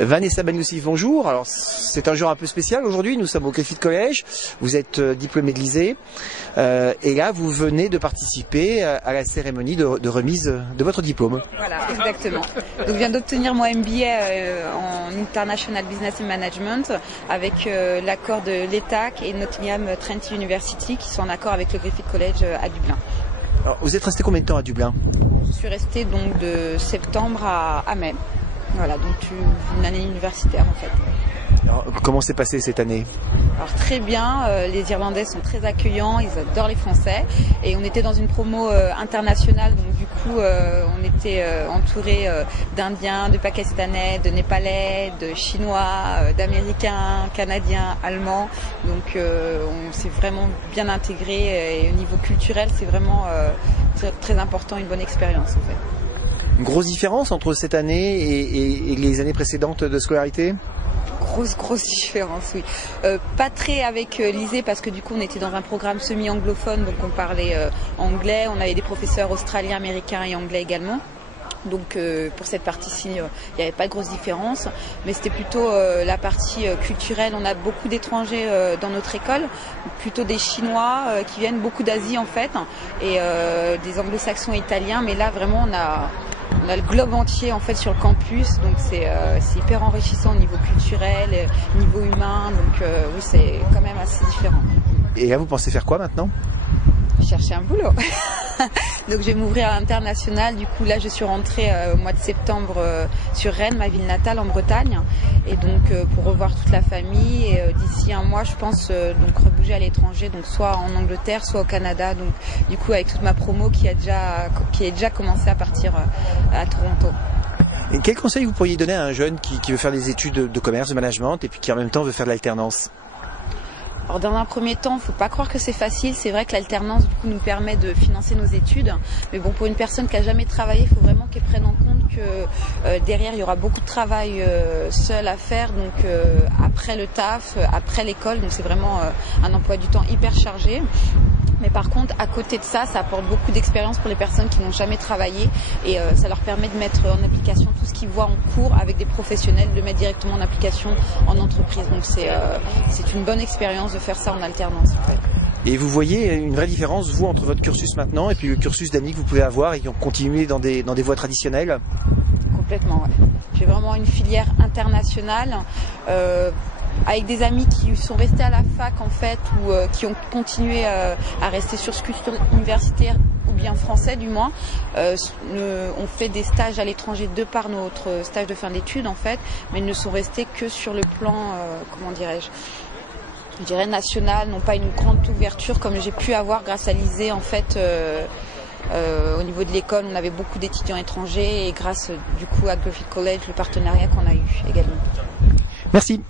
Vanessa Ben-Youssif, bonjour. Alors c'est un jour un peu spécial aujourd'hui, nous sommes au Griffith College, vous êtes diplômé de lycée et là vous venez de participer à la cérémonie de remise de votre diplôme. Voilà, exactement. Donc je viens d'obtenir mon MBA en International Business and Management avec l'accord de l'ETAC et Nottingham Trent University qui sont en accord avec le Griffith College à Dublin. Alors vous êtes resté combien de temps à Dublin? Je suis restée donc de septembre à mai. Voilà, donc une année universitaire en fait. Alors, comment s'est passée cette année? Alors très bien, les Irlandais sont très accueillants, ils adorent les Français et on était dans une promo internationale, donc du coup on était entouré d'Indiens, de Pakistanais, de Népalais, de Chinois, d'Américains, Canadiens, Allemands, donc on s'est vraiment bien intégré et au niveau culturel c'est vraiment très important, une bonne expérience en fait. Une grosse différence entre cette année et les années précédentes de scolarité? Grosse différence, oui. Pas très avec l'ISE parce que du coup on était dans un programme semi-anglophone, donc on parlait anglais, on avait des professeurs australiens, américains et anglais également. Donc pour cette partie-ci, il n'y avait pas de grosse différence, mais c'était plutôt la partie culturelle. On a beaucoup d'étrangers dans notre école, plutôt des Chinois qui viennent, beaucoup d'Asie en fait, et des anglo-saxons et italiens, mais là vraiment on a le globe entier en fait sur le campus, donc c'est hyper enrichissant au niveau culturel, niveau humain, donc oui c'est quand même assez différent. Et là vous pensez faire quoi maintenant? Chercher un boulot. Donc je vais m'ouvrir à l'international, du coup là je suis rentrée au mois de septembre sur Rennes, ma ville natale en Bretagne, et donc pour revoir toute la famille et d'ici un mois je pense donc rebouger à l'étranger, donc soit en Angleterre soit au Canada, donc du coup avec toute ma promo qui a déjà commencé à partir à Toronto. Et quel conseil vous pourriez donner à un jeune qui veut faire des études de commerce, de management et puis qui en même temps veut faire de l'alternance? Alors dans un premier temps, il ne faut pas croire que c'est facile. C'est vrai que l'alternance du coup nous permet de financer nos études. Mais bon, pour une personne qui n'a jamais travaillé, il faut vraiment qu'elle prenne en compte que derrière il y aura beaucoup de travail seul à faire. Donc après le taf, après l'école, donc c'est vraiment un emploi du temps hyper chargé. Mais par contre, à côté de ça, ça apporte beaucoup d'expérience pour les personnes qui n'ont jamais travaillé et ça leur permet de mettre en application tout ce qu'ils voient en cours avec des professionnels, de le mettre directement en application en entreprise. Donc c'est une bonne expérience de faire ça en alternance en fait. Et vous voyez une vraie différence, vous, entre votre cursus maintenant et puis le cursus d'amis que vous pouvez avoir et qui ont continué dans des voies traditionnelles? Complètement, ouais. J'ai vraiment une filière internationale. Avec des amis qui sont restés à la fac en fait ou qui ont continué à rester sur ce cursus universitaire ou bien français du moins. On fait des stages à l'étranger de par notre stage de fin d'études en fait, mais ils ne sont restés que sur le plan, comment dirais-je, je dirais national, non pas une grande ouverture comme j'ai pu avoir grâce à l'ISE en fait. Au niveau de l'école, on avait beaucoup d'étudiants étrangers et grâce du coup à Griffith College, le partenariat qu'on a eu également. Merci.